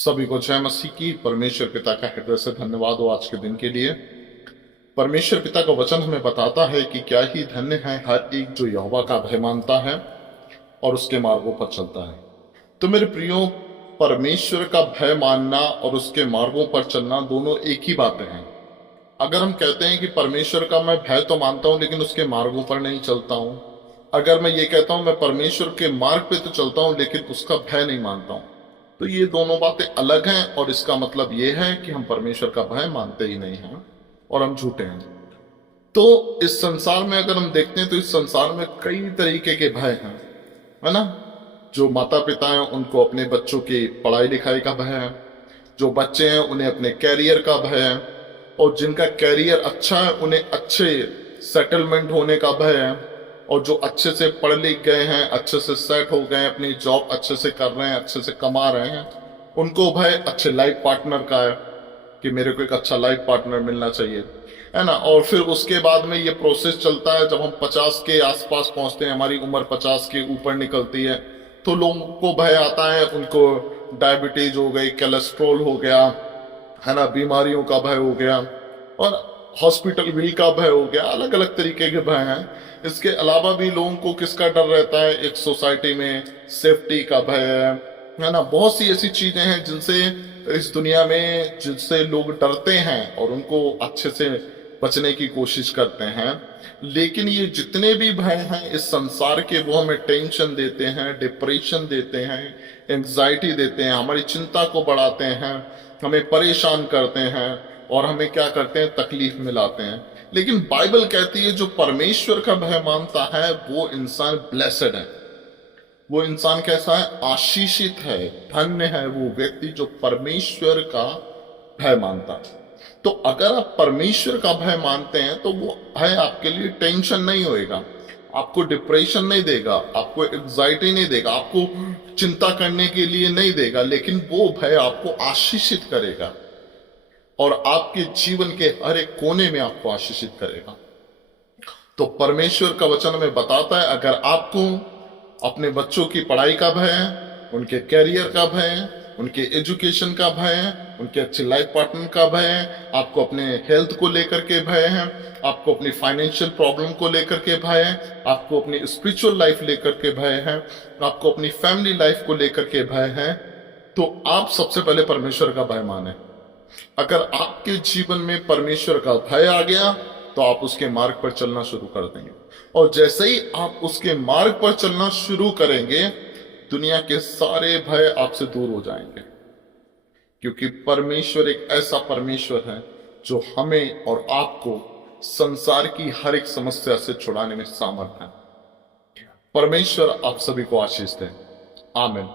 सभी को जय मसीह की। परमेश्वर पिता का हृदय से धन्यवाद हो आज के दिन के लिए। परमेश्वर पिता का वचन हमें बताता है कि क्या ही धन्य है हर एक जो यहोवा का भय मानता है और उसके मार्गों पर चलता है। तो मेरे प्रियो, परमेश्वर का भय मानना और उसके मार्गों पर चलना दोनों एक ही बातें हैं। अगर हम कहते हैं कि परमेश्वर का मैं भय तो मानता हूं लेकिन उसके मार्गों पर नहीं चलता हूं, अगर मैं ये कहता हूं मैं परमेश्वर के मार्ग पे तो चलता हूं लेकिन उसका भय नहीं मानता हूं, तो ये दोनों बातें अलग हैं और इसका मतलब ये है कि हम परमेश्वर का भय मानते ही नहीं हैं और हम झूठे हैं। तो इस संसार में अगर हम देखते हैं तो इस संसार में कई तरीके के भय हैं, है ना। जो माता पिता हैं उनको अपने बच्चों की पढ़ाई लिखाई का भय है, जो बच्चे हैं उन्हें अपने कैरियर का भय है, और जिनका कैरियर अच्छा है उन्हें अच्छे सेटलमेंट होने का भय है, और जो अच्छे से पढ़ लिख गए हैं, अच्छे से सेट हो गए हैं, अपनी जॉब अच्छे से कर रहे हैं, अच्छे से कमा रहे हैं, उनको भय अच्छे लाइफ पार्टनर का है कि मेरे को एक अच्छा लाइफ पार्टनर मिलना चाहिए, है ना। और फिर उसके बाद में ये प्रोसेस चलता है, जब हम 50 के आसपास पहुंचते हैं, हमारी उम्र 50 के ऊपर निकलती है, तो लोगों को भय आता है, उनको डायबिटीज हो गई, कोलेस्ट्रॉल हो गया, है ना, बीमारियों का भय हो गया, और हॉस्पिटल बिल का भय हो गया। अलग अलग तरीके के भय हैं। इसके अलावा भी लोगों को किसका डर रहता है, एक सोसाइटी में सेफ्टी का भय है ना। बहुत सी ऐसी चीजें हैं जिनसे इस दुनिया में जिनसे लोग डरते हैं और उनको अच्छे से बचने की कोशिश करते हैं। लेकिन ये जितने भी भय हैं इस संसार के, वो हमें टेंशन देते हैं, डिप्रेशन देते हैं, एंग्जाइटी देते हैं, हमारी चिंता को बढ़ाते हैं, हमें परेशान करते हैं और हमें क्या करते हैं, तकलीफ में लाते हैं। लेकिन बाइबल कहती है जो परमेश्वर का भय मानता है वो इंसान ब्लेसेड है। वो इंसान कैसा है, आशीषित है, धन्य है वो व्यक्ति जो परमेश्वर का भय मानता है। तो अगर आप परमेश्वर का भय मानते हैं तो वो भय आपके लिए टेंशन नहीं होएगा, आपको डिप्रेशन नहीं देगा, आपको एंग्जाइटी नहीं देगा, आपको चिंता करने के लिए नहीं देगा, लेकिन वो भय आपको आशीषित करेगा और आपके जीवन के हर एक कोने में आपको आशीषित करेगा। तो परमेश्वर का वचन हमें बताता है, अगर आपको अपने बच्चों की पढ़ाई का भय है, उनके कैरियर का भय है, उनके एजुकेशन का भय है, उनके अच्छे लाइफ पार्टनर का भय है, आपको अपने हेल्थ को लेकर के भय है, आपको अपनी फाइनेंशियल प्रॉब्लम को लेकर के भय है, आपको अपनी स्पिरिचुअल लाइफ लेकर के भय है, आपको अपनी फैमिली लाइफ को लेकर के भय है, तो आप सबसे पहले परमेश्वर का भय माने। अगर आपके जीवन में परमेश्वर का भय आ गया तो आप उसके मार्ग पर चलना शुरू कर देंगे, और जैसे ही आप उसके मार्ग पर चलना शुरू करेंगे दुनिया के सारे भय आपसे दूर हो जाएंगे, क्योंकि परमेश्वर एक ऐसा परमेश्वर है जो हमें और आपको संसार की हर एक समस्या से छुड़ाने में सामर्थ है। परमेश्वर आप सभी को आशीष दे। आमीन।